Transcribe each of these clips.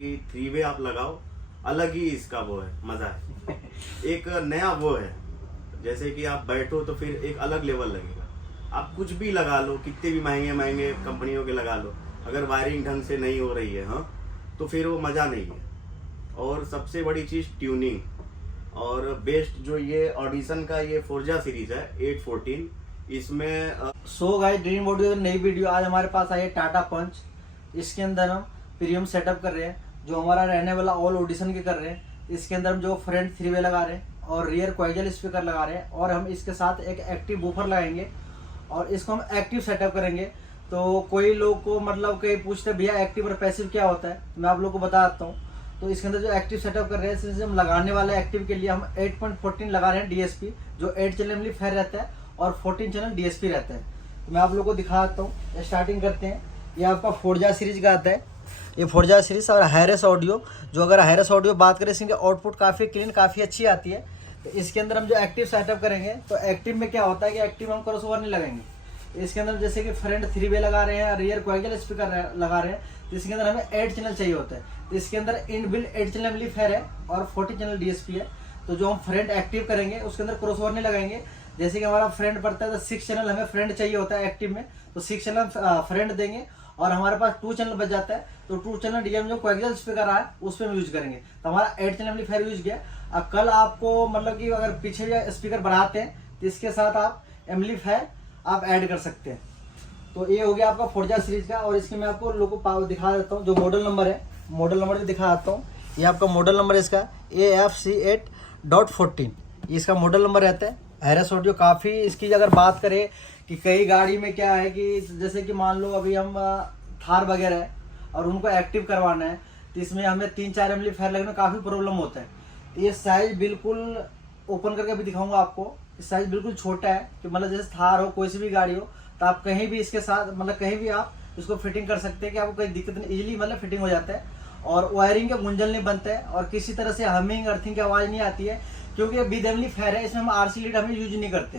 कि 3 वे आप लगाओ, अलग ही इसका वो है, मजा है। एक नया वो है, जैसे कि आप बैठो तो फिर एक अलग लेवल लगेगा। आप कुछ भी लगा लो, कितने भी महंगे महंगे कंपनियों के लगा लो, अगर वायरिंग ढंग से नहीं हो रही है हाँ, तो फिर वो मज़ा नहीं है। और सबसे बड़ी चीज़ ट्यूनिंग, और बेस्ट जो ये ऑडिशन का ये फोर्जा सीरीज है 814, इसमें सो गाइस, ड्रीम ऑडियो नई वीडियो आज हमारे पास आई है टाटा पंच। इसके अंदर हम प्रीमियम सेटअप कर रहे हैं, जो हमारा रहने वाला ऑल ऑडिशन के कर रहे हैं। इसके अंदर हम जो फ्रंट 3 वे लगा रहे हैं और रियर क्वाइजल स्पीकर लगा रहे हैं, और हम इसके साथ एक एक्टिव बूफर लगाएंगे और इसको हम एक्टिव सेटअप करेंगे। तो कोई लोग को मतलब कहीं पूछते भैया एक्टिव और पैसिव क्या होता है, तो मैं आप लोग को बता देता हूँ। तो इसके अंदर जो एक्टिव सेटअप कर रहे हैं, इसमें हम लगाने वाले एक्टिव के लिए हम 8.14 लगा रहे हैं डीएसपी, जो 8 चैनल एम्पलीफायर रहता है और 14 चैनल डीएसपी रहता है। तो मैं आप लोगों को दिखा देता हूँ। स्टार्टिंग करते हैं। ये आपका फोर्जा सीरीज का आता है, ये फोर्जा सीरीज और हायरस ऑडियो। जो अगर हायरस ऑडियो बात करें, इसकी आउटपुट काफ़ी क्लीन, काफ़ी अच्छी आती है। तो इसके अंदर हम जो एक्टिव सेटअप करेंगे, तो एक्टिव में क्या होता है कि एक्टिव हम क्रॉसओवर नहीं लगाएंगे। इसके अंदर जैसे कि फ्रंट 3 वे लगा रहे हैं, रियर क्वाइजल स्पीकर लगा रहे हैं, तो इसके अंदर हमें 8 चैनल चाहिए होता है। तो इसके अंदर इनबिल्ट 8 चैनल एम्पलीफायर है और 40 चैनल डीएसपी है। तो जो हम फ्रंट एक्टिव करेंगे उसके अंदर क्रॉसओवर नहीं लगाएंगे। जैसे कि हमारा फ्रंट पड़ता है तो 6 चैनल हमें फ्रंट चाहिए होता है एक्टिव में, तो 6 चैनल फ्रंट देंगे और हमारे पास 2 चैनल बच जाता है। तो 2 चैनल डीएम जो क्वाइजल स्पीकर रहा है उस पर हम यूज करेंगे। तो हमारा 8 चैनल एम्पलीफायर यूज किया। अब कल आपको मतलब कि अगर पीछे स्पीकर बढ़ाते हैं तो इसके साथ आप एम्पलीफायर आप ऐड कर सकते हैं। तो ये हो गया आपका फोर्जा सीरीज का। और इसके मैं आपको लोगों को दिखा देता हूँ, जो मॉडल नंबर है, मॉडल नंबर भी दिखा देता हूँ। ये आपका मॉडल नंबर है इसका AFC8.14, इसका मॉडल नंबर रहता है। हैरस ऑडियो काफ़ी इसकी अगर बात करें कि कई गाड़ी में क्या है कि जैसे कि मान लो अभी हम थार वगैरह है और उनको एक्टिव करवाना है, तो इसमें हमें 3-4 एम्पलीफायर लगने में काफ़ी प्रॉब्लम होता है। तो ये साइज़ बिल्कुल ओपन करके भी दिखाऊंगा आपको। साइज़ बिल्कुल छोटा है कि मतलब जैसे थार हो, कोई सी भी गाड़ी हो, तो आप कहीं भी इसके साथ मतलब कहीं भी आप इसको फिटिंग कर सकते हैं कि आपको कोई दिक्कत नहीं, इजीली मतलब फिटिंग हो जाता है। और वायरिंग का गुंजल नहीं बनता है और किसी तरह से हमिंग अर्थिंग की आवाज़ नहीं आती है, क्योंकि विद एम्पलीफायर है। इसमें हम आरसी लीड हमें यूज नहीं करते।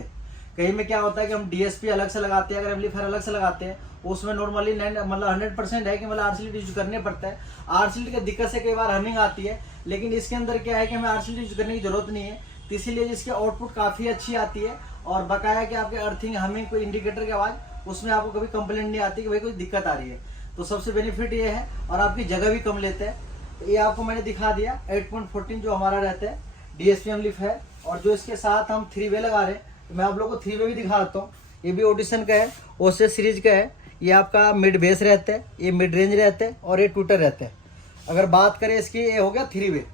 कहीं में क्या होता है कि हम डीएसपी अलग से लगाते हैं, अगर एम्पलीफायर अलग से लगाते हैं उसमें नॉर्मली मतलब 100% है कि मतलब आरसी लीड यूज करने पड़ता है। आरसी लीड की दिक्कत से कई बार हमिंग आती है, लेकिन इसके अंदर क्या है कि हमें आरसी लीड यूज करने की जरूरत नहीं है। तो इसीलिए इसकी आउटपुट काफ़ी अच्छी आती है। और बकाया कि आपके अर्थिंग हमिंग कोई इंडिकेटर की आवाज़ उसमें आपको कभी कंप्लेंट नहीं आती कि भाई कोई दिक्कत आ रही है। तो सबसे बेनिफिट ये है, और आपकी जगह भी कम लेते हैं। तो ये आपको मैंने दिखा दिया 8.14 जो हमारा रहता है डीएसपी एम्पलीफायर। और जो इसके साथ हम 3 वे लगा रहे हैं, तो मैं आप लोगों को 3 वे भी दिखा देता हूँ। ये भी ऑडिशन का है, ओसेस सीरीज का है। ये आपका मिड बेस रहता है, ये मिड रेंज रहता है और ये ट्विटर रहता है। अगर बात करें इसकी, ये हो गया 3 वे।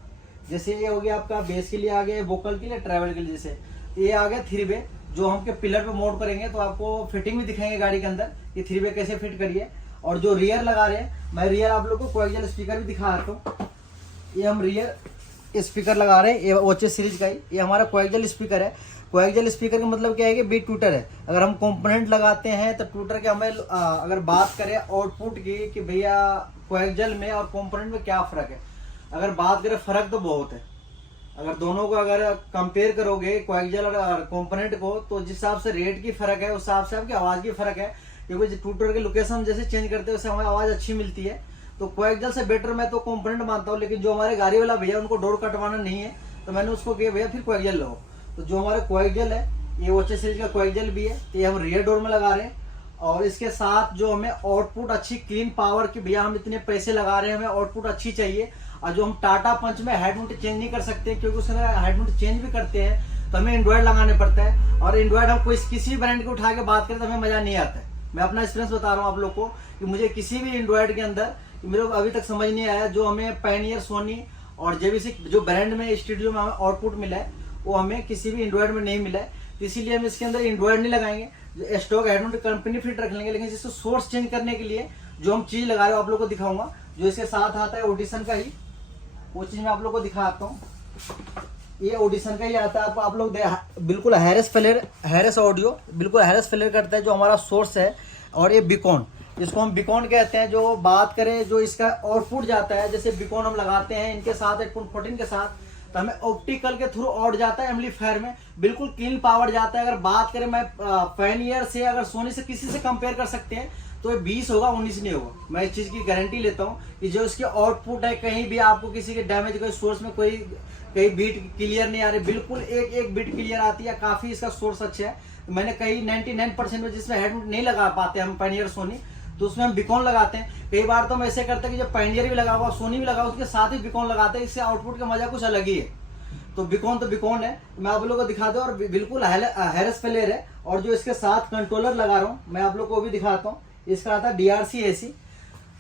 जैसे ये हो गया आपका बेस के लिए आ गया, वोकल के लिए, ट्रैवल के लिए। जैसे ये आ गया 3 वे, जो हम के पिलर पे माउंट करेंगे तो आपको फिटिंग भी दिखाएंगे गाड़ी के अंदर कि 3 वे कैसे फिट करिए। और जो रियर लगा रहे हैं, मैं रियर आप लोग को क्वाइजल स्पीकर भी दिखा रहा हूँ। ये हम रियर स्पीकर लगा रहे हैं, ये ओएचएस सीरीज का ही, ये हमारा क्वाइजल स्पीकर है। क्वाइजल स्पीकर का मतलब क्या है कि बीट ट्यूटर है। अगर हम कंपोनेंट लगाते हैं तो ट्यूटर के हमें अगर बात करें आउटपुट की कि भैया क्वाइजल में और कंपोनेंट में क्या फ़र्क है, अगर बात करें फ़र्क तो बहुत है। अगर दोनों को अगर कंपेयर करोगे क्वाइजल और कंपोनेंट को, तो जिस हिसाब से रेट की फ़र्क है उस हिसाब से आपकी आवाज़ की फ़र्क है। क्योंकि ट्यूटर की लोकेशन जैसे चेंज करते हैं उससे हमें आवाज़ अच्छी मिलती है। तो क्वाइजल से बेटर मैं तो कंपोनेंट मानता हूँ। लेकिन जो हमारे गाड़ी वाला भैया उनको डोर कटवाना नहीं है, तो मैंने उसको किया भैया फिर क्वाइजल लो। तो जो हमारा क्वाइजल है, ये ओएचएस सीरीज का क्वाइजल भी है, तो ये हम रियर डोर में लगा रहे हैं। और इसके साथ जो हमें आउटपुट अच्छी क्लीन पावर की, भैया हम इतने पैसे लगा रहे हैं, हमें आउटपुट अच्छी चाहिए। और जो हम टाटा पंच में हेड माउंट चेंज नहीं कर सकते, क्योंकि उसके अंदर हेड माउंट चेंज भी करते हैं तो हमें एंड्रॉयड लगाने पड़ता है। और एंड्रॉयड हम कोई किसी ब्रांड को उठा के बात करें तो हमें मजा नहीं आता है। मैं अपना एक्सपीरियंस बता रहा हूँ आप लोग को कि मुझे किसी भी एंड्रॉयड के अंदर मेरे को अभी तक समझ नहीं आया। जो हमें पायनियर, सोनी और जेबीसी जो ब्रांड में स्टूडियो में हमें आउटपुट मिला है, वो हमें किसी भी एंड्रॉयड में नहीं मिला है। तो इसीलिए हम इसके अंदर एंड्रॉयड नहीं लगाएंगे, स्टॉक हेडमाउंट कंपनी फिट रख लेंगे। लेकिन जिसको सोर्स चेंज करने के लिए जो हम चीज़ लगा रहे हो आप लोग को दिखाऊंगा, जो इसके साथ आता है ऑडिशन का ही, वो चीज़ मैं आप लोग को दिखाता हूँ। ये ऑडिशन का ही आता है। आप लोग बिल्कुल हैरस ऑडियो बिल्कुल हैरस फ्लेयर करता है, जो हमारा सोर्स है। और ये बिकॉन, इसको हम बिकॉन कहते हैं। जो बात करें जो इसका आउटपुट जाता है, जैसे बिकॉन हम लगाते हैं इनके साथ 8.14 के साथ, तो हमें ऑप्टिकल के थ्रू आउट जाता है एम्पलीफायर में, बिल्कुल क्लीन पावर जाता है। अगर बात करें मैं पायनियर से, अगर सोनी से, किसी से कंपेयर कर सकते हैं, तो ये 20 होगा 19 नहीं होगा। मैं इस चीज़ की गारंटी लेता हूँ कि जो इसके आउटपुट है, कहीं भी आपको किसी के डैमेज, कोई सोर्स में कोई कहीं बीट क्लियर नहीं आ रही, बिल्कुल एक बीट क्लियर आती है। काफ़ी इसका सोर्स अच्छा है। मैंने कई 99% में जिसमें हेड नहीं लगा पाते हम पायनियर सोनी, तो उसमें हम बिकॉन लगाते हैं। कई बार तो हम ऐसे करते हैं कि जब पायनियर भी लगा हुआ, सोनी भी लगा हुआ, उसके साथ ही बिकॉन लगाते हैं। इससे आउटपुट का मजा कुछ अलग ही है। तो बिकॉन है, मैं आप लोगों को दिखा दूं। और बिल्कुल हैरिस प्लेयर है। और जो इसके साथ कंट्रोलर लगा रहा हूँ, मैं आप लोग को भी दिखाता हूँ। इसका आता है DRC AC,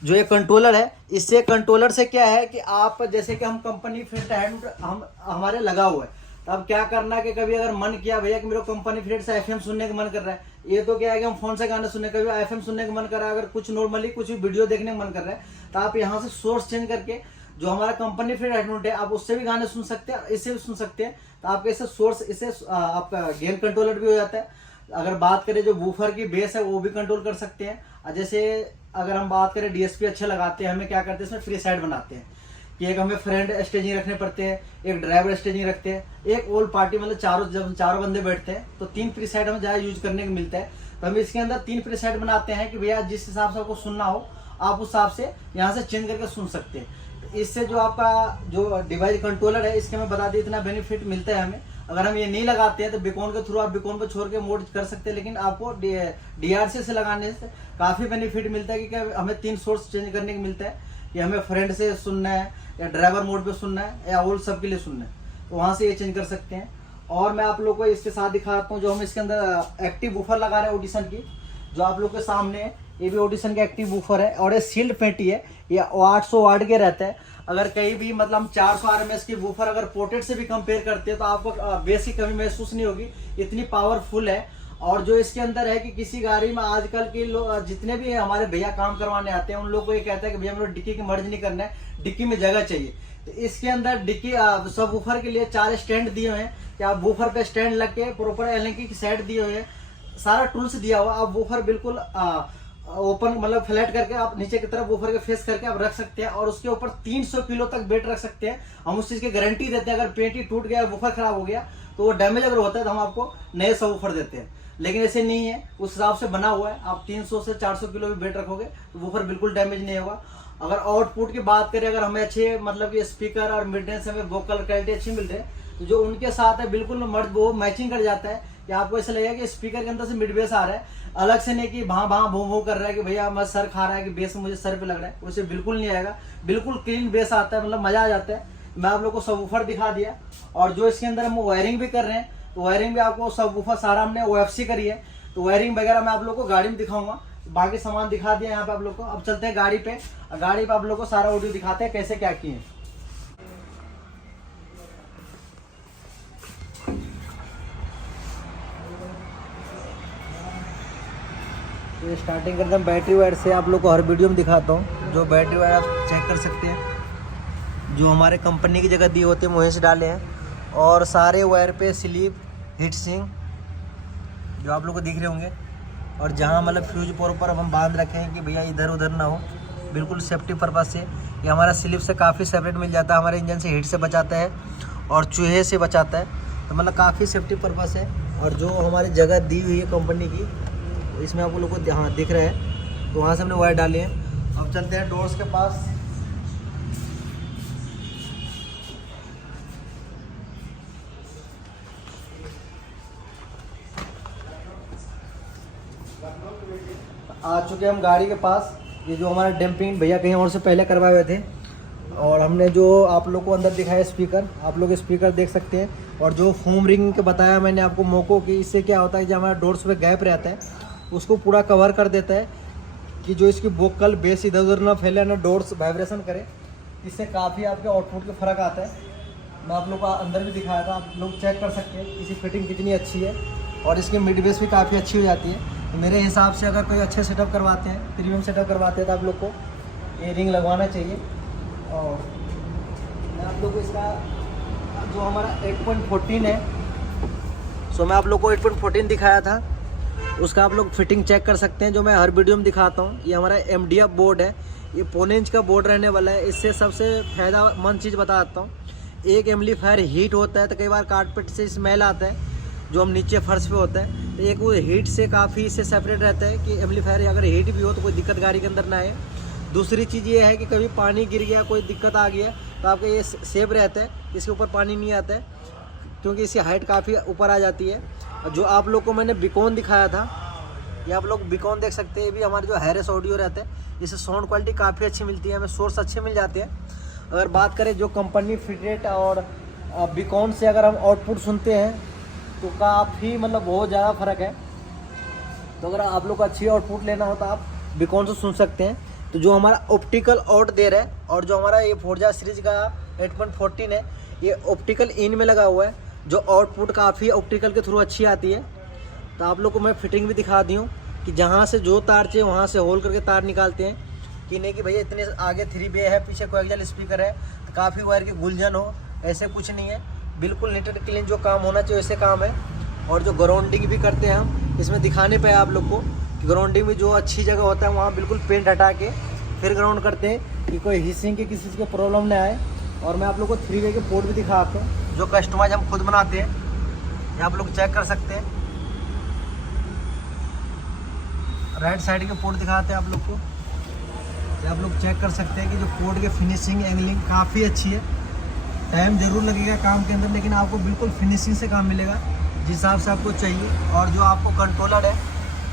जो ये कंट्रोलर है। इससे कंट्रोलर से क्या है कि आप जैसे कि हम कंपनी फिट हैंड हम हमारे लगा हुआ है, तो अब क्या करना है कि कभी अगर मन किया भैया कि मेरे को कंपनी फिट से FM सुनने का मन कर रहा है, ये तो क्या है कि हम फोन से गाने सुनने, कभी FM सुनने का मन कर रहा है, अगर कुछ नॉर्मली कुछ भी वीडियो देखने का मन कर रहा है, तो आप यहाँ से सोर्स चेंज करके जो हमारा कंपनी फिट हेडफोन है, आप उससे भी गाने सुन सकते हैं, इससे भी सुन सकते हैं। तो आपके इससे सोर्स, इससे आपका गेन कंट्रोलर भी हो जाता है। अगर बात करें जो वूफर की बेस है, वो भी कंट्रोल कर सकते हैं। जैसे अगर हम बात करें DSP अच्छे लगाते हैं, हमें क्या करते हैं इसमें फ्री साइड बनाते हैं कि एक हमें फ्रेंड स्टेजिंग रखने पड़ते हैं, एक ड्राइवर स्टेजिंग रखते हैं, एक ऑल पार्टी, मतलब जब चारों बंदे बैठते हैं तो 3 फ्री साइड हमें ज़्यादा यूज करने को मिलता है। तो हम इसके अंदर 3 फ्री साइड बनाते हैं कि भैया जिस हिसाब से आपको सुनना हो, आप उस हिसाब से यहाँ से चेंज करके सुन सकते हैं। इससे जो आपका जो डिवाइस कंट्रोलर है, इसके मैं बता दी इतना बेनिफिट मिलता है हमें। अगर हम ये नहीं लगाते हैं तो बिकॉन के थ्रू आप बिकॉन पर छोड़ के मोड कर सकते हैं, लेकिन आपको DRC से लगाने से काफ़ी बेनिफिट मिलता है कि हमें 3 सोर्स चेंज करने को मिलता है कि हमें फ्रेंड से सुनना है, या ड्राइवर मोड पे सुनना है, या ऑल सब के लिए सुनना है, तो वहाँ से ये चेंज कर सकते हैं। और मैं आप लोग को इसके साथ दिखाता हूँ जो हम इसके अंदर एक्टिव वूफर लगा रहे हैं ऑडिशन की, जो आप लोग के सामने है। ये भी ऑडिशन का एक्टिव वूफर है और ये सील्ड पेटी है। ये 800 वाट के रहता है। अगर कहीं भी मतलब हम 400 RMS की वूफर अगर पोर्टेड से भी कंपेयर करते हैं तो आपको बेस की कमी महसूस नहीं होगी, इतनी पावरफुल है। और जो इसके अंदर है कि किसी गाड़ी में आजकल के लोग जितने भी हमारे भैया काम करवाने आते हैं, उन लोग को ये कहता है कि भैया मेरे डिक्की की मर्ज नहीं करना है, डिक्की में जगह चाहिए। तो इसके अंदर डिक्की सब वूफर के लिए 4 स्टैंड दिए हुए हैं कि आप वूफर पे स्टैंड लग के प्रॉपर एलंकी की सेट दिए हुए हैं, सारा टूल्स दिया हुआ। आप वूफर बिल्कुल ओपन मतलब फ्लैट करके आप नीचे की तरफ वूफर के फेस करके आप रख सकते हैं, और उसके ऊपर 300 किलो तक वेट रख सकते हैं। हम उस चीज़ की गारंटी देते हैं। अगर पेटी टूट गया, वूफर खराब हो गया, तो वो डैमेज अगर होता है तो हम आपको नए सब वूफर देते हैं। लेकिन ऐसे नहीं है, उस हिसाब से बना हुआ है। आप 300 से 400 किलो भी वेट रखोगे तो वूफर बिल्कुल डैमेज नहीं होगा। अगर आउटपुट की बात करें, अगर हमें अच्छे मतलब कि स्पीकर और मिड रेंज से हमें वोकल क्वालिटी अच्छी मिल रही है, तो जो उनके साथ है बिल्कुल मर्द वो मैचिंग कर जाता है कि आपको ऐसा लगेगा कि स्पीकर के अंदर से मिड बेस आ रहा है, अलग से नहीं कि भां भूं भूं कर रहा है कि भैया मैं सर खा रहा है कि बेस मुझे सर पे लग रहा है, उसे बिल्कुल नहीं आएगा। बिल्कुल क्लीन बेस आता है, मतलब मजा आ जाता है। मैं आप लोग को सब वूफर दिखा दिया। और जो इसके अंदर हम वायरिंग भी कर रहे हैं, तो वायरिंग भी आपको सब वूफर सारा हमने OFC करी है, तो वायरिंग वगैरह मैं आप लोग को गाड़ी में दिखाऊंगा। बाकी सामान दिखा दिया यहाँ पे आप लोग को। अब चलते हैं गाड़ी पे। गाड़ी पे आप लोग को सारा ऑडियो दिखाते हैं कैसे क्या किए। तो स्टार्टिंग करते हैं बैटरी वायर से। आप लोग को हर वीडियो में दिखाता हूँ। जो बैटरी वायर आप चेक कर सकते हैं, जो हमारे कंपनी की जगह दिए होते हैं वहीं से डाले हैं। और सारे वायर पे स्लीप, हीट सिंक जो आप लोग को दिख रहे होंगे, और जहाँ मतलब फ्यूज प्रॉपर हम बांध रखे हैं कि भैया इधर उधर ना हो, बिल्कुल सेफ्टी पर्पज से। ये हमारा स्लिप से काफ़ी सेपरेट मिल जाता है, हमारे इंजन से हीट से बचाता है और चूहे से बचाता है, तो मतलब काफ़ी सेफ्टी पर्पज है। और जो हमारी जगह दी हुई है कंपनी की, इसमें आप लोग को हाँ दिख रहा है, तो वहाँ से हमने वायर डाले हैं। अब चलते हैं डोर्स के पास। आ चुके हम गाड़ी के पास। ये जो हमारा डैम्पिंग भैया कहीं और से पहले करवाए हुए थे, और हमने जो आप लोग को अंदर दिखाया स्पीकर, आप लोग स्पीकर देख सकते हैं। और जो फोम रिंग के बताया मैंने आपको मोको की, इससे क्या होता है कि जो हमारा डोर्स पे गैप रहता है उसको पूरा कवर कर देता है कि जो इसकी वोकल बेस इधर उधर ना फैले, ना डोर्स वाइब्रेशन करे। इससे काफ़ी आपके आउटपुट का फ़र्क आता है। मैं आप लोग को अंदर भी दिखाया था, आप लोग चेक कर सकते हैं इसकी फिटिंग कितनी अच्छी है, और इसकी मिड बेस भी काफ़ी अच्छी हो जाती है। तो मेरे हिसाब से अगर कोई अच्छे सेटअप करवाते हैं, प्रीमियम सेटअप करवाते हैं, तो आप लोग को ये रिंग लगवाना चाहिए। और मैं आप लोग को इसका जो हमारा 8.14 है, सो मैं आप लोग को 8.14 दिखाया था, उसका आप लोग फिटिंग चेक कर सकते हैं, जो मैं हर वीडियो में दिखाता हूँ। ये हमारा MDF बोर्ड है, ये 1.25 इंच का बोर्ड रहने वाला है। इससे सबसे फ़ायदामंद चीज़ बताता हूँ, एक एम्पलीफायर हीट होता है तो कई बार कारपेट से स्मेल आता है जो हम नीचे फर्श पे होता है, तो एक वो हीट से काफ़ी इससे सेपरेट रहता है कि एम्पलीफायर अगर हीट भी हो तो कोई दिक्कत गाड़ी के अंदर ना आए। दूसरी चीज़ ये है कि कभी पानी गिर गया, कोई दिक्कत आ गया तो आपका ये सेफ रहता है, इसके ऊपर पानी नहीं आता है क्योंकि इसकी हाइट काफ़ी ऊपर आ जाती है। जो आप लोग को मैंने बिकॉन दिखाया था, ये आप लोग बिकॉन देख सकते हैं। ये भी हमारे जो हैरिस ऑडियो रहता है, इससे साउंड क्वालिटी काफ़ी अच्छी मिलती है, हमें सोर्स अच्छे मिल जाते हैं। अगर बात करें जो कंपनी फिटेड और बिकॉन से अगर हम आउटपुट सुनते हैं तो काफ़ी मतलब बहुत ज़्यादा फ़र्क है। तो अगर आप लोग को अच्छी आउटपुट लेना हो तो आप बिकॉन से सुन सकते हैं। तो जो हमारा ऑप्टिकल आउट दे रहा है और जो हमारा ये फोर्जा सीरीज का 8.14 है, ये ऑप्टिकल इन में लगा हुआ है, जो आउटपुट काफ़ी ऑप्टिकल के थ्रू अच्छी आती है। तो आप लोग को मैं फिटिंग भी दिखा दी हूँ कि जहाँ से जो तार चाहिए वहाँ से होल करके तार निकालते हैं, कि नहीं कि भैया इतने आगे 3 वे है, पीछे कोएक्सियल स्पीकर है तो काफ़ी वायर की गुलजन हो, ऐसे कुछ नहीं है। बिल्कुल नीट एंड क्लीन जो काम होना चाहिए वैसे काम है। और जो ग्राउंडिंग भी करते हैं हम, इसमें दिखाने पे आप लोग को कि ग्राउंडिंग में जो अच्छी जगह होता है वहाँ बिल्कुल पेंट हटा के फिर ग्राउंड करते हैं कि कोई हिसिंग की किसी चीज़ की प्रॉब्लम ना आए। और मैं आप लोग को 3 वे के पोर्ट भी दिखाता हूँ जो कस्टमाइज हम खुद बनाते हैं, ये आप लोग चेक कर सकते हैं। राइट साइड के पोर्ट दिखाते हैं आप लोग को, ये आप लोग चेक कर सकते हैं कि जो पोर्ट के फिनिशिंग एंगलिंग काफ़ी अच्छी है। टाइम ज़रूर लगेगा काम के अंदर, लेकिन आपको बिल्कुल फिनिशिंग से काम मिलेगा जिस हिसाब से आपको चाहिए। और जो आपको कंट्रोलर है,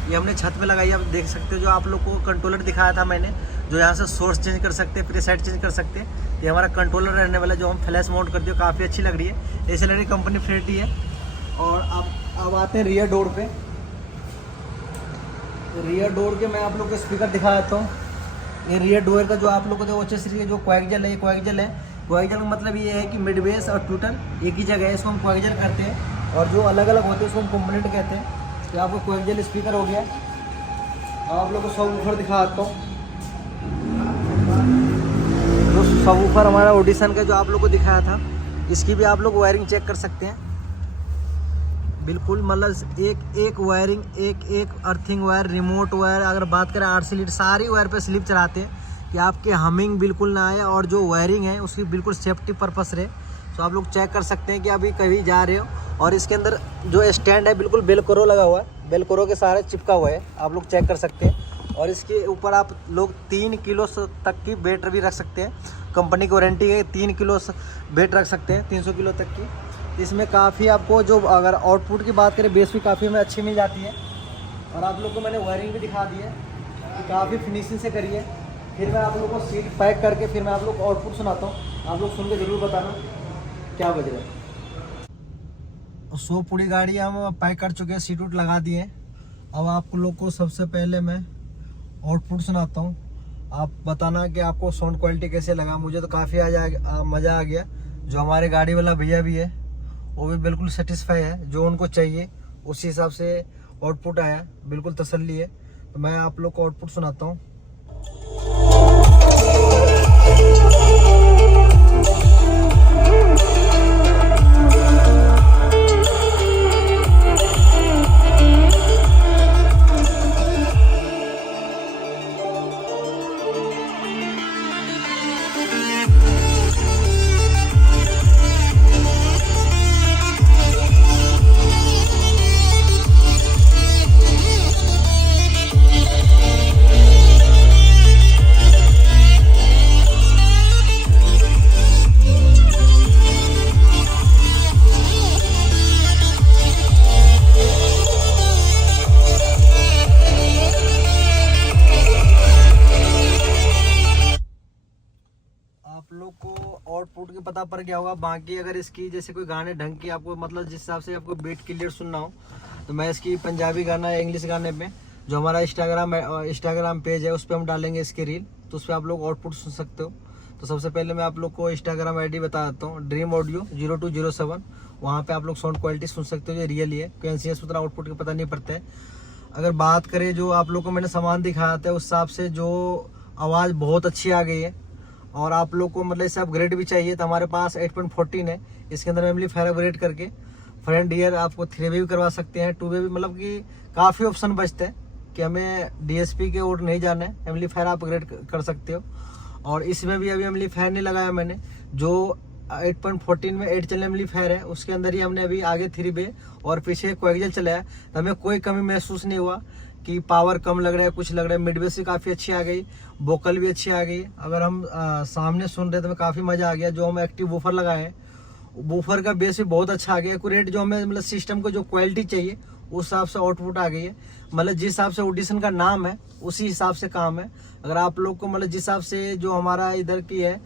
ये हमने छत पे लगाई, आप देख सकते हो। जो आप लोग को कंट्रोलर दिखाया था मैंने, जो यहाँ से सोर्स चेंज कर सकते हैं, प्रीसेट चेंज कर सकते हैं, ये हमारा कंट्रोलर रहने वाला जो हम फ्लैश माउंट कर दिए, काफ़ी अच्छी लग रही है। ऐसे लग रही कंपनी फ्रेटी है। और अब आते हैं रियर डोर पे। रियर डोर के मैं आप लोग को स्पीकर दिखा देता हूँ। ये रियर डोर का जो आप लोग को जो अच्छे सीरीज जो कोएक्सियल है, ये कोएक्सियल है। कोएक्सियल का मतलब ये है कि मिड बेस और ट्विटर एक ही जगह है, इसको हम कोएक्सियल करते हैं। और जो अलग अलग होते हैं उसको हम कंपोनेंट कहते हैं। तो आपको कोएक्सियल स्पीकर हो गया। आप लोग को सबवूफर दिखा देता हूँ। जो सबवूफर हमारा ऑडिशन का जो आप लोग को दिखाया था, इसकी भी आप लोग वायरिंग चेक कर सकते हैं। बिल्कुल मतलब एक वायरिंग, एक अर्थिंग वायर, रिमोट वायर, अगर बात करें RC लीड, सारी वायर पे स्लिप चलाते हैं कि आपके हमिंग बिल्कुल ना आए और जो वायरिंग है उसकी बिल्कुल सेफ्टी पर्पस रहे। तो आप लोग चेक कर सकते हैं कि अभी कभी जा रहे हो। और इसके अंदर जो स्टैंड है बिल्कुल बेलक्रो लगा हुआ है, बेलक्रो के सारे चिपका हुआ है, आप लोग चेक कर सकते हैं। और इसके ऊपर आप लोग 3 किलो तक की बैटरी भी रख सकते हैं। कंपनी की वारंटी है, 3 किलो बैट रख सकते हैं, 300 किलो तक की। इसमें काफ़ी आपको जो अगर आउटपुट की बात करें, बेस भी काफ़ी हमें अच्छी मिल जाती है। और आप लोग को मैंने वायरिंग भी दिखा दी है कि काफ़ी फिनिशिंग से करी है। फिर मैं आप लोग को सीट पैक करके फिर मैं आप लोग को आउटपुट सुनाता हूँ, आप लोग सुन के ज़रूर बताना क्या बज रहा है। 100 पूरी गाड़ी हम पैक कर चुके हैं, सीट उट लगा दिए हैं। अब आप लोग को सबसे पहले मैं आउटपुट सुनाता हूँ, आप बताना कि आपको साउंड क्वालिटी कैसे लगा। मुझे तो काफ़ी मज़ा आ गया। जो हमारे गाड़ी वाला भैया भी है वो भी बिल्कुल सेटिस्फाई है, जो उनको चाहिए उसी हिसाब से आउटपुट आया, बिल्कुल तसल्ली है। तो मैं आप लोग को आउटपुट सुनाता हूँ। आप लोग को आउटपुट के पता पड़ गया होगा। बाकी अगर इसकी जैसे कोई गाने ढंग की आपको मतलब जिस हिसाब से आपको बीट क्लियर सुनना हो, तो मैं इसकी पंजाबी गाना या इंग्लिश गाने पे जो हमारा इंस्टाग्राम पेज है उस पर हम डालेंगे इसकी रील, तो उस पर आप लोग आउटपुट सुन सकते हो। तो सबसे पहले मैं आप लोग को इंस्टाग्राम ID बता देता हूँ, ड्रीम ऑडियो 0207। वहाँ पे आप लोग साउंड क्वालिटी सुन सकते हो, ये रियल ही है, कोई NCS उतना आउटपुट का पता नहीं पड़ता है। अगर बात करें जो आप लोग को मैंने सामान दिखाया था उस हिसाब से जो आवाज़ बहुत अच्छी आ गई है। और आप लोग को मतलब इससे अपग्रेड भी चाहिए तो हमारे पास 8.14 है, इसके अंदर एम्पलीफायर अपग्रेड करके फ्रंट ईयर आपको 3 वे भी करवा सकते हैं, 2 वे भी, मतलब कि काफ़ी ऑप्शन बचते हैं कि हमें DSP के ओर नहीं जाना है, एम्पलीफायर आप अपग्रेड कर सकते हो। और इसमें भी अभी एम्पलीफायर नहीं लगाया मैंने, जो 8.14 में 8 चैनल एम्पलीफायर है, उसके अंदर ही हमने अभी आगे 3 वे और पीछे कोएक्सियल चलाया, तो हमें कोई कमी महसूस नहीं हुआ कि पावर कम लग रहा है, कुछ लग रहा है। मिड बेस भी काफ़ी अच्छी आ गई, वोकल भी अच्छी आ गई। अगर हम सामने सुन रहे तो हमें काफ़ी मज़ा आ गया। जो हम एक्टिव वूफर लगाए हैं, वूफर का बेस भी बहुत अच्छा आ गया, एक्यूरेट जो हमें मतलब सिस्टम को जो क्वालिटी चाहिए उस हिसाब से आउटपुट आ गई है। मतलब जिस हिसाब से ऑडिशन का नाम है उसी हिसाब से काम है। अगर आप लोग को मतलब जिस हिसाब से जो हमारा इधर की है,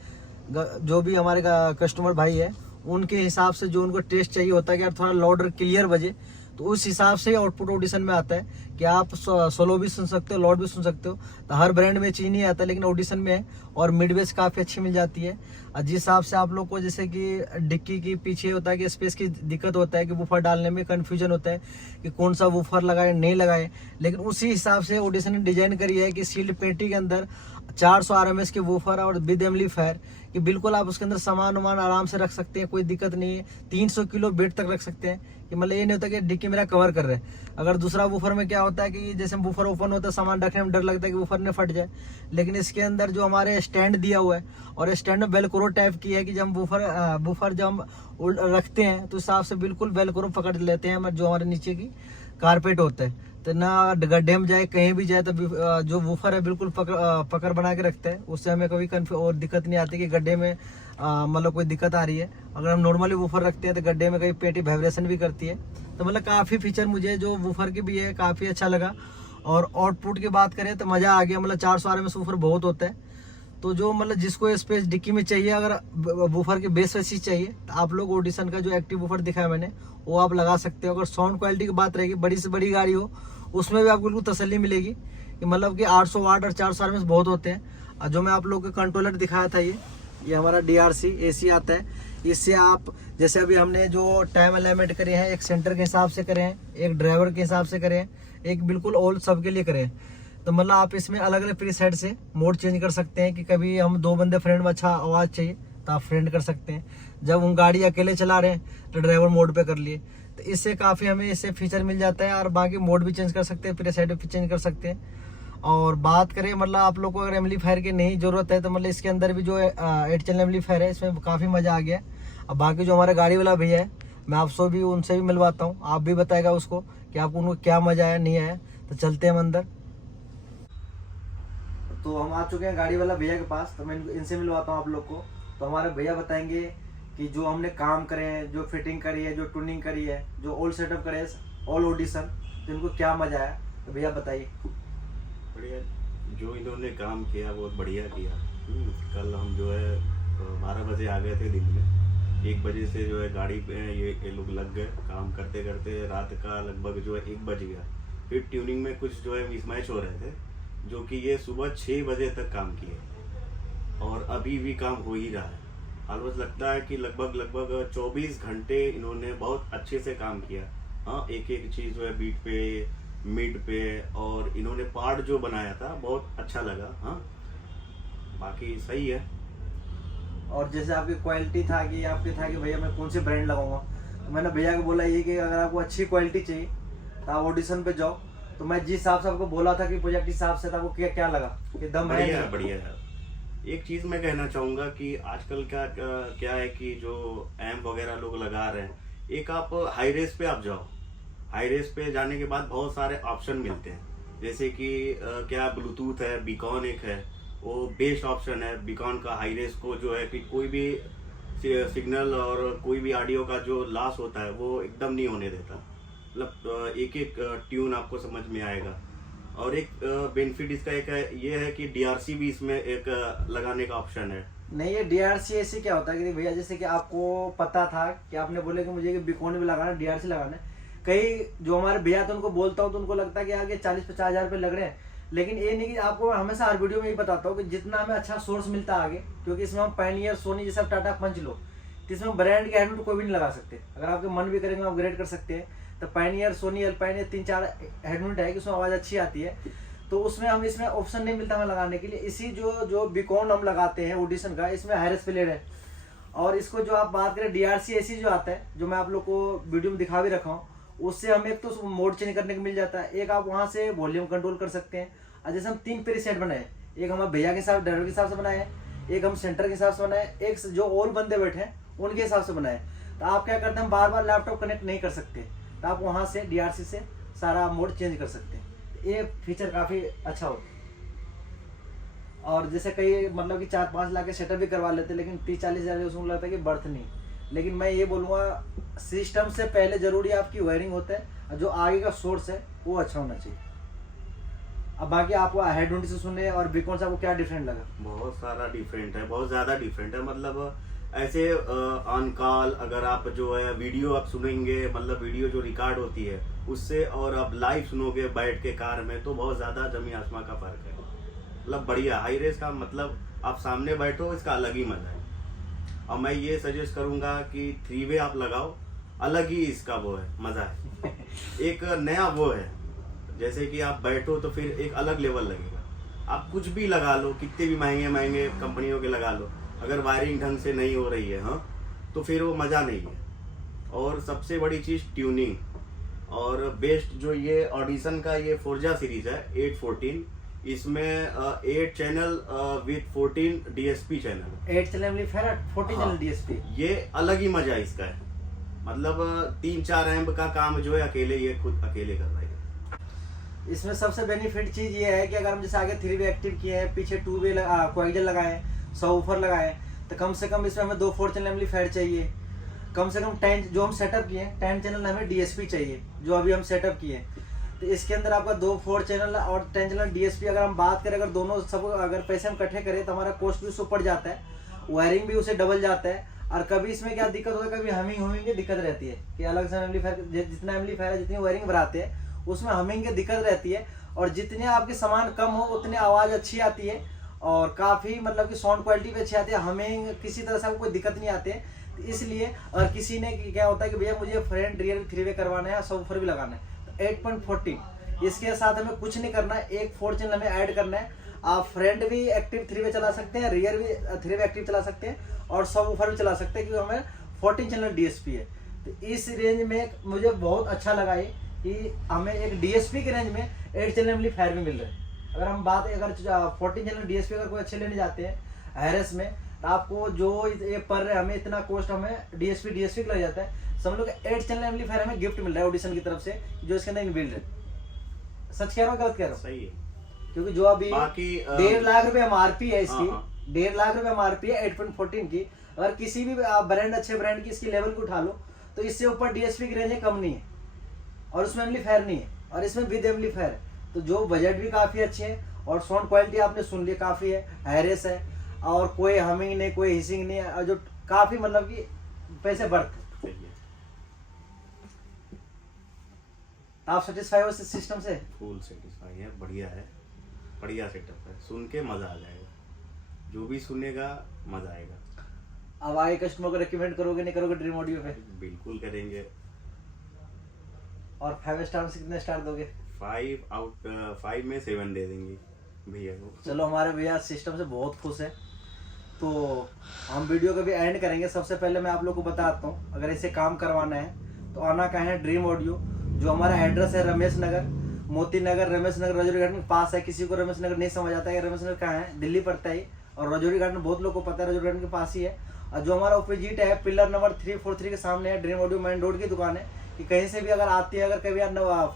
जो भी हमारे कस्टमर भाई है, उनके हिसाब से जो उनको टेस्ट चाहिए होता है कि यार थोड़ा लाउड और क्लियर बजे, तो उस हिसाब से आउटपुट ऑडिशन में आता है कि आप सोलो भी सुन सकते हो, लाउड भी सुन सकते हो। तो हर ब्रांड में चीज नहीं आता, लेकिन ऑडिशन में है। और मिड बेस काफ़ी अच्छी मिल जाती है। और जिस हिसाब से आप लोग को जैसे कि डिक्की की पीछे होता है कि स्पेस की दिक्कत होता है कि वूफर डालने में कन्फ्यूजन होता है कि कौन सा वूफर लगाए नहीं लगाए, लेकिन उसी हिसाब से ऑडिशन ने डिजाइन करी है कि सील्ड पेटी के अंदर 400 RMS के वूफर और विद एम्पलीफायर कि बिल्कुल आप उसके अंदर सामान वामान आराम से रख सकते हैं, कोई दिक्कत नहीं है। 300 किलो वेट तक रख सकते हैं कि मतलब ये नहीं होता कि डिक्की मेरा कवर कर रहे हैं। अगर दूसरा वूफर में क्या होता है कि जैसे वूफर ओपन होता है, सामान रखने में डर लगता है कि वूफर ने फट जाए, लेकिन इसके अंदर जो हमारे स्टैंड दिया हुआ है और स्टैंड में वेलक्रो टाइप की है कि जब हम वूफर जब हम रखते हैं तो हिसाब से बिल्कुल वेलक्रो पकड़ लेते हैं जो हमारे नीचे की कारपेट होता है। तो ना गड्ढे में जाए, कहीं भी जाए, तो जो वूफर है बिल्कुल पकड़ बना के रखता है। उससे हमें कभी और दिक्कत नहीं आती कि गड्ढे में मतलब कोई दिक्कत आ रही है। अगर हम नॉर्मली वूफर रखते हैं तो गड्ढे में कहीं पेटी वाइब्रेशन भी करती है। तो मतलब काफ़ी फीचर मुझे जो वूफर की भी है काफ़ी अच्छा लगा। और आउटपुट की बात करें तो मज़ा आ गया। मतलब 400 RMS वूफर बहुत होता है, तो जो मतलब जिसको स्पेस डिक्की में चाहिए, अगर वूफर की बेस वैसी चाहिए, तो आप लोग ऑडिशन का जो एक्टिव वूफर दिखाया मैंने वो आप लगा सकते हो। अगर साउंड क्वालिटी की बात रहेगी, बड़ी से बड़ी गाड़ी हो उसमें भी आपको बिल्कुल तसल्ली मिलेगी कि मतलब कि 800 वाट और 400 RMS बहुत होते हैं। और जो मैं आप लोग को कंट्रोलर दिखाया था, ये हमारा DRC AC आता है। इससे आप जैसे अभी हमने जो टाइम एलिमेंट करे हैं, एक सेंटर के हिसाब से करे हैं, एक ड्राइवर के हिसाब से करे हैं, एक बिल्कुल ऑल सबके लिए करे हैं। तो मतलब आप इसमें अलग अलग प्रीसेट से मोड चेंज कर सकते हैं कि कभी हम 2 बंदे फ्रेंड में अच्छा आवाज़ चाहिए तो आप फ्रेंड कर सकते हैं। जब हम गाड़ी अकेले चला रहे हैं तो ड्राइवर मोड पे कर लिए। तो इससे काफ़ी हमें इससे फीचर मिल जाता है। और बाकी मोड भी चेंज कर सकते हैं, प्रीसेट भी चेंज कर सकते हैं। और बात करें मतलब आप लोग को अगर एम्पलीफायर की नहीं ज़रूरत है तो मतलब इसके अंदर भी जो 8 चैनल एम्पलीफायर है, इसमें काफ़ी मज़ा आ गया। अब बाकी जो हमारा गाड़ी वाला भैया है, मैं आपसे भी उनसे भी मिलवाता हूँ, आप भी बताएगा उसको कि आपको उनको क्या मज़ा आया नहीं आया। तो चलते हैं हम अंदर। तो हम आ चुके हैं गाड़ी वाला भैया के पास, तो मैं इनसे मिलवाता हूँ आप लोग को। तो हमारे भैया बताएंगे कि जो हमने काम करे हैं, जो फिटिंग करी है, जो ट्यूनिंग करी है, जो ऑल सेटअप करे, ऑल ऑडिशन, तो इनको क्या मजा आया। तो भैया बताइए। बढ़िया, जो इन्होंने काम किया बहुत बढ़िया किया। कल हम जो है 12 बजे आ गए थे दिन में, 1 बजे से जो है गाड़ी पे ये लोग लग गए काम करते करते, रात का लगभग जो है 1 बज गया। फिर ट्यूनिंग में कुछ जो है मिसमैच हो रहे थे, जो कि ये सुबह 6 बजे तक काम किए और अभी भी काम हो ही रहा है। ऑलमोस्ट लगता है कि लगभग 24 घंटे इन्होंने बहुत अच्छे से काम किया। हाँ, एक एक चीज़ जो है बीट पे, मिड पे, और इन्होंने पार्ट जो बनाया था बहुत अच्छा लगा। हाँ, बाकी सही है। और जैसे आपकी क्वालिटी था कि आपके था कि भैया मैं कौन से ब्रांड लगाऊंगा, तो मैंने भैया को बोला ये कि अगर आपको अच्छी क्वालिटी चाहिए तो आप ऑडिशन पे जाओ। तो मैं जिस हिसाब से आपको बोला था कि प्रोजेक्ट हिसाब से था, आपको क्या लगा कि दम है? बढ़िया है। एक चीज मैं कहना चाहूंगा कि आजकल क्या है कि जो एम्प वगैरह लोग लगा रहे हैं, एक आप हाई रेस पे आप जाओ, हाई रेस पे जाने के बाद बहुत सारे ऑप्शन मिलते हैं। जैसे कि क्या ब्लूटूथ है, बीकॉन एक है, वो बेस्ट ऑप्शन है बीकॉन का। हाई रेस को जो है कि कोई भी सिग्नल और कोई भी ऑडियो का जो लॉस होता है वो एकदम नहीं होने देता। मतलब एक एक ट्यून आपको समझ में आएगा। और एक बेनिफिट इसका एक है, ये है कि DRC भी इसमें एक लगाने का ऑप्शन है। नहीं, ये DRC ऐसी क्या होता है कि भैया जैसे कि आपको पता था कि आपने बोले कि मुझे बीकॉन भी लगाना, DRC लगाना है। कई जो हमारे भैया थे उनको बोलता हूँ तो उनको लगता है कि यार 40-50 हज़ार रुपये लग रहे हैं, लेकिन ये नहीं कि आपको हमेशा हर वीडियो में यही बताता हूँ कि जितना हमें अच्छा सोर्स मिलता है आगे, क्योंकि इसमें हम पायनियर, सोनी जैसा टाटा पंच लो, तो इसमें ब्रांड के हेडमेट कोई भी नहीं लगा सकते। अगर आपके मन भी करेंगे अपग्रेड कर सकते हैं। तो पायनियर, सोनी, एल्पाइन, 3-4 हेडमेट है कि उसमें आवाज़ अच्छी आती है, तो उसमें हम इसमें ऑप्शन नहीं मिलता हमें लगाने के लिए। इसी जो बीकॉन हम लगाते हैं ऑडिशन का, इसमें हायरस प्लेड है। और इसको जो आप बात करें DRC AC जो आता है, जो मैं आप लोग को वीडियो में दिखा भी रखा हूँ, उससे हमें एक तो मोड चेंज करने को मिल जाता है, एक आप वहाँ से वॉल्यूम कंट्रोल कर सकते हैं। और जैसे हम 3 प्रीसेट बनाए, एक हमारे भैया के साथ ड्राइवर के हिसाब से बनाए, एक हम सेंटर के हिसाब से बनाए, एक जो और बंदे बैठे हैं उनके हिसाब से बनाए। तो आप क्या करते हैं, हम बार बार लैपटॉप कनेक्ट नहीं कर सकते, तो आप वहाँ से DRC से सारा मोड चेंज कर सकते हैं। ये फीचर काफ़ी अच्छा होता है। और जैसे कई मतलब कि 4-5 लाख के सेटअप भी करवा लेते हैं, लेकिन 30-40 हज़ार उसको लगता है कि बर्थ नहीं। लेकिन मैं ये बोलूँगा सिस्टम से पहले ज़रूरी आपकी वायरिंग होता है, और जो आगे का सोर्स है वो अच्छा होना चाहिए। अब बाकी आपको हेड यूनिट से सुने और बीकॉन से आपको क्या डिफरेंट लगा? बहुत सारा डिफरेंट है, बहुत ज़्यादा डिफरेंट है। मतलब ऐसे ऑन कॉल अगर आप जो है वीडियो आप सुनेंगे, मतलब वीडियो जो रिकॉर्ड होती है उससे, और आप लाइव सुनोगे बैठ के कार में, तो बहुत ज़्यादा जमीन आसमां का फ़र्क है। मतलब बढ़िया हाई रेस का, मतलब आप सामने बैठो, इसका अलग ही मजा है। और मैं ये सजेस्ट करूंगा कि 3 वे आप लगाओ, अलग ही इसका वो है, मजा है। एक नया वो है, जैसे कि आप बैठो तो फिर एक अलग लेवल लगेगा। आप कुछ भी लगा लो, कितने भी महंगे महंगे कंपनियों के लगा लो, अगर वायरिंग ढंग से नहीं हो रही है हाँ, तो फिर वो मजा नहीं है। और सबसे बड़ी चीज ट्यूनिंग, और बेस्ट जो ये ऑडिशन का ये फोर्जा सीरीज है 814, इसमें 8 channel with 14 DSP channel, 8 channel amplifier, 14 channel DSP। ये अलग ही मजा है इसका है। मतलब 3-4 एम्प का काम जो है अकेले, ये खुद अकेले कर रहा है। इसमें सबसे बेनिफिट चीज ये है कि अगर हम जैसे आगे 3 वे एक्टिव किए हैं, पीछे 2 वे कोएक्सियल लगाए, सबवूफर लगाए, तो कम से कम इसमें हमें 2 4 चैनल एम्पलीफायर चाहिए। कम से कम 10 जो हम सेटअप किए हैं 10 चैनल हमें DSP चाहिए, जो अभी हम सेटअप किए हैं। तो इसके अंदर आपका 2 4 चैनल और 10 चैनल DSP, अगर हम बात करें, अगर दोनों सब अगर पैसे हम इकट्ठे करें तो हमारा कॉस्ट भी उससे ऊपर जाता है, वायरिंग भी उसे डबल जाता है। और कभी इसमें क्या दिक्कत होता है, कभी हमिंग की दिक्कत रहती है कि अलग से एम्पलीफायर, जितना एम्पलीफायर है, जितनी वायरिंग बढ़ाते हैं उसमें हमिंग की दिक्कत रहती है। और जितने आपके सामान कम हो उतने आवाज़ अच्छी आती है, और काफ़ी मतलब कि साउंड क्वालिटी भी अच्छी आती है, हमें किसी तरह से आपको कोई दिक्कत नहीं आती है। तो इसलिए और किसी ने क्या होता है कि भैया मुझे फ्रंट रियर 3 वे करवाना है, सबवूफर भी लगाना है, तो 8.14 इसके साथ हमें कुछ नहीं करना है, एक 4 चैनल हमें ऐड करना है। आप फ्रंट भी एक्टिव 3 वे चला सकते हैं, रियर भी 3 वे एक्टिव चला सकते हैं, और सबवूफर भी चला सकते हैं, क्योंकि हमें 14 चैनल DSP है। तो इस रेंज में मुझे बहुत अच्छा लगा ये कि हमें एक DSP के रेंज में 8 चैनल एम्पलीफायर भी मिल रहे हैं। अगर हम बात अगर 14 चैनल DSP अगर कोई अच्छे लेने जाते हैं हैरेस में, तो आपको जो ये पर रहे हमें इतना कॉस्ट हमें DSP लग जाता है। सब लोग 8 चैनल एम्पलीफायर हमें गिफ्ट मिल रहा है ऑडिशन की तरफ से, जो इसके अंदर इनबिल्ड है। सच कह रहा हूँ गलत कह रहा हूँ? सही है, क्योंकि जो अभी बाकी 1.5 लाख रुपए MRP है इसकी, हाँ। 1.5 लाख रुपए MRP है 8.14 की। अगर किसी भी ब्रांड, अच्छे ब्रांड की इसकी लेवल को उठा लो, तो इससे ऊपर DSP की रेंज कम नहीं है, और उसमें एम्पलीफायर नहीं है, और इसमें विद एम्पलीफायर है। तो जो बजट भी काफ़ी अच्छे है, और साउंड क्वालिटी आपने सुन ली काफ़ी है, हैरेस है, और कोई हमिंग नहीं, कोई हिसिंग नहीं है, और जो काफ़ी मतलब कि पैसे बर्थ। आप सेटिस्फाई हो इस सिस्टम से? फुल सेटिस्फाई है, बढ़िया है, बढ़िया सेटअप है, सुन के मजा आ जाएगा, जो भी सुनेगा मजा आएगा। अब आगे कस्टमर को रिकमेंड करोगे नहीं करोगे ड्रीम ऑडियो पे? बिल्कुल करेंगे। और 5 स्टार में से कितने स्टार दोगे? 5 में 7 दे देंगे भैया को। चलो, हमारे भैया सिस्टम से बहुत खुश है, तो हम वीडियो का भी एंड करेंगे। सबसे पहले मैं आप लोग को बताता हूँ, अगर इसे काम करवाना है तो आना कहाँ है, ड्रीम ऑडियो। जो हमारा एड्रेस है रमेश नगर, मोती नगर, रमेश नगर रजौरी घाट में पास है। किसी को रमेश नगर नहीं समझ आता है रमेश नगर कहाँ है, दिल्ली पड़ता है, और रजौरी घाट में बहुत लोग को पता है, रजौरी घाट के पास ही है। और जो हमारा ऑपोजिट है, पिलर नंबर 343 के सामने है, ड्रीम ऑडियो मेन रोड की दुकान है। कि कहीं से भी अगर आती है, अगर कभी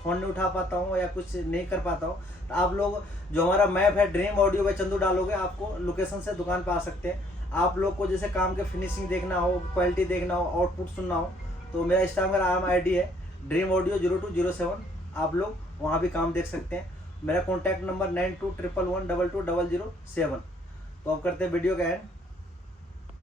फ़ोन नहीं उठा पाता हूँ या कुछ नहीं कर पाता हूँ, तो आप लोग जो हमारा मैप है ड्रीम ऑडियो पे चंदू डालोगे, आपको लोकेशन से दुकान पे आ सकते हैं। आप लोग को जैसे काम के फिनिशिंग देखना हो, क्वालिटी देखना हो, आउटपुट सुनना हो, तो मेरा इंस्टाग्राम ID है ड्रीम ऑडियो 0207, आप लोग वहाँ भी काम देख सकते हैं। मेरा कॉन्टैक्ट नंबर 9211122007। तो अब करते हैं वीडियो का एंड।